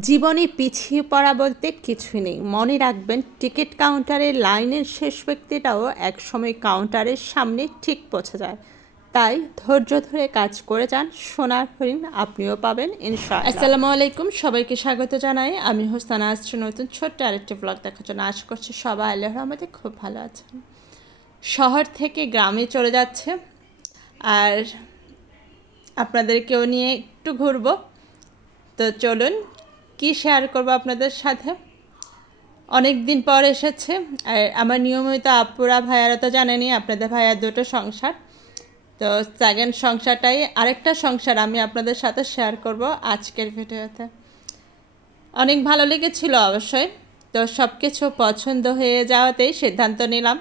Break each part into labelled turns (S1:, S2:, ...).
S1: জীবনে পিছিয়ে পড়া বলতে কিছুই নেই। মনে রাখবেন, টিকিট কাউন্টারের লাইনের শেষ ব্যক্তিটাও একসময় কাউন্টারের সামনে ঠিক পৌঁছে যায়। তাই ধৈর্য ধরে কাজ করে যান। সোনার হরিণ আপনিও পাবেন, ইনশাআল্লাহ। আসসালামু আলাইকুম, সবাইকে স্বাগত জানাই। আমি হোস্তানা আসছি নতুন ছোট্ট আরেকটি ব্লগ দেখার জন্য আশা করছি সবাই আল্লাহ রহমতে খুব ভালো আছেন। শহর থেকে গ্রামে চলে যাচ্ছে। আর আপনাদেরকেও নিয়ে একটু ঘুরবো। তো চলুন কি শেয়ার করব আপনাদের সাথে? অনেক দিন পর এসেছে। আর আমার নিয়মিত আপুরা, ভাইয়ারা তো জানেনি আপনাদের ভাইয়ার দুটো সংসার। তো সেকেন্ড সংসারটাই আরেকটা সংসার আমি আপনাদের সাথে শেয়ার করব আজকের ভিডিওতে। অনেক ভালো লেগেছিল অবশ্যই। তো সব কিছু পছন্দ হয়ে যাওয়াতেই সিদ্ধান্ত নিলাম,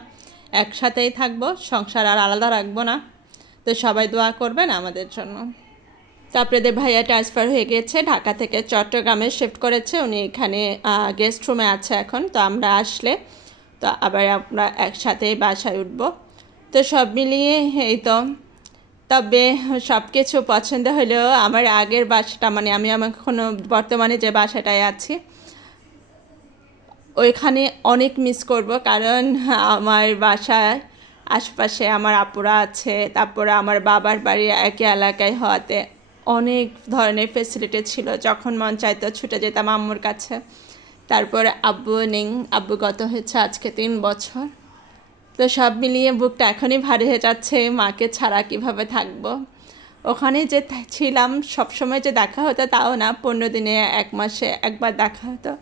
S1: একসাথেই থাকব, সংসার আর আলাদা রাখব না। তো সবাই দোয়া করবেন আমাদের জন্য। তো ভাইয়া ট্রান্সফার হয়ে গেছে, ঢাকা থেকে চট্টগ্রামে শিফট করেছে। উনি এখানে গেস্ট রুমে আছে এখন, তো আমরা আসলে, তো আবার আমরা একসাথে বাসায় উঠব। তো সব মিলিয়ে, এই তো। তবে সব কিছু পছন্দ হলেও আমার আগের বাসাটা মানে আমি আমার এখনও বর্তমানে যে বাসাটায় আছি, ওইখানে অনেক মিস করব। কারণ আমার বাসায় আশপাশে আমার আপুরা আছে, তারপরে আমার বাবার বাড়ি একই এলাকায় হওয়াতে অনেক ধরনের ফেসিলিটি ছিল। যখন মন চাইতো ছুটে যেতাম আম্মুর কাছে। তারপরে আব্বু নেই, আব্বু গত হয়েছে আজকে তিন বছর। তো সব মিলিয়ে বুকটা এখনই ভারী হয়ে যাচ্ছে, মাকে ছাড়া কীভাবে থাকব? ওখানে যে ছিলাম সবসময় যে দেখা হতো তাও না, পনেরো দিনে এক মাসে একবার দেখা হতো।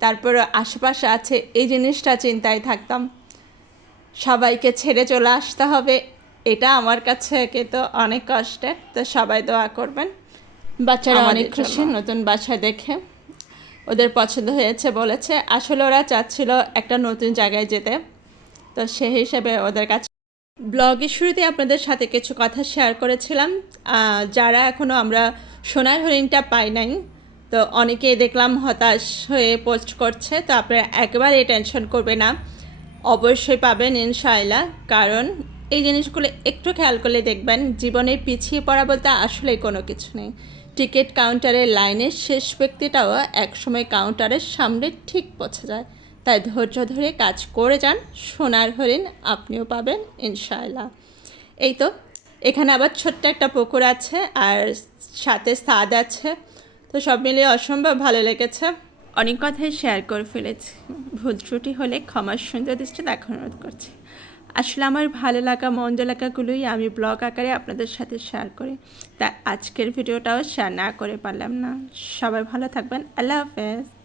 S1: তারপর আশেপাশে আছে, এই জিনিসটা চিন্তায় থাকতাম। সবাইকে ছেড়ে চলে আসতে হবে এটা আমার কাছে একে তো অনেক কষ্টের তো সবাই দোয়া করবেন। বাচ্চারা অনেক খুশি নতুন বাসা দেখে। ওদের পছন্দ হয়েছে বলেছে। আসলে ওরা চাচ্ছিল একটা নতুন জায়গায় যেতে। তো সে হিসেবে ওদের কাছে ব্লগের শুরুতে আপনাদের সাথে কিছু কথা শেয়ার করেছিলাম। যারা এখনও আমরা সোনার হরিণটা পাই নাই তো অনেকেই দেখলাম হতাশ হয়ে পোস্ট করছে তো আপনারা একেবারে টেনশন করবে না। অবশ্যই পাবেন ইনশাআল্লাহ কারণ এই জিনিসগুলো একটু খেয়াল করলে দেখবেন জীবনে পিছিয়ে পড়া বলতে আসলেই কোনো কিছু নেই। টিকিট কাউন্টারের লাইনের শেষ ব্যক্তিটাও একসময় কাউন্টারের সামনে ঠিক পৌঁছে যায়। তাই ধৈর্য ধরে কাজ করে যান, সোনার হরিণ আপনিও পাবেন, ইনশাআল্লাহ। এই তো, এখানে আবার ছোট্ট একটা পুকুর আছে আর সাথে স্বাদ আছে। তো সব মিলিয়ে অসম্ভব ভালো লেগেছে। অনেক কথাই শেয়ার করে ফেলেছি। ভুল ত্রুটি হলে ক্ষমার সুন্দর দৃষ্টি দেখানোর করছি। আসলে আমার ভালো লাগা, মন্দ লাগাগুলোই আমি ব্লগ আকারে আপনাদের সাথে শেয়ার করি। তা আজকের ভিডিওটাও শেয়ার না করে পারলাম না। সবাই ভালো থাকবেন। আল্লাহ হাফেজ।